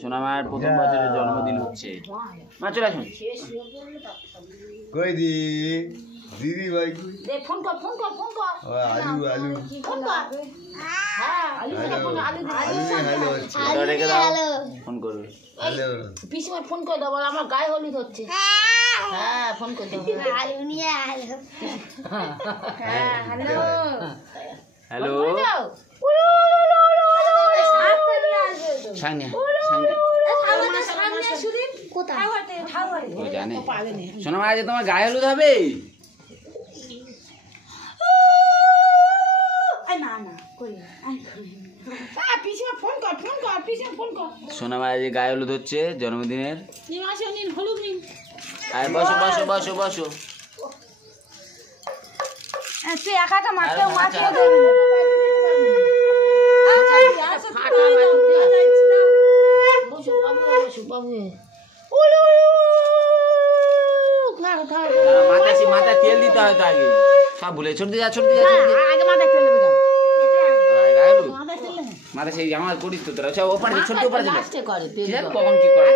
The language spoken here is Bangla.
সোনামার প্রথম বছরের জন্মদিন হচ্ছে। মা চলে আসুন। কই দি দিদি ভাই ফোন কর ফোন কর ফোন কর আলু আলু ফোন কর। হ্যাঁ আলু ফোন আলু হ্যালো এটা রেখে দাও, ফোন করবে। হ্যালো পিসিমার ফোন করে দাও, আমার গায়ে হলুদ হচ্ছে। হ্যাঁ ফোন করে দাও। আলু নিয়ে আলু। হ্যাঁ হ্যালো হ্যালো সামনে ও জানে। সোনামা আজ তোমার গায়ে হলুদ হবে। সোনামা আজ গায়ে হলুদ হচ্ছে জন্মদিনের। আর বসো বসো বসো বসো। তুই একা একা মারতে মারতে মাথা তেল দিতে হয় তো আগে, সব ভুলে ছড়তে যা ছড়তে যা আগে মাথায় তেল দেবে। মাথা সেই আমার করিস তো তোরা ওপারে ছোট্ট ওপারে করে কখন কি করে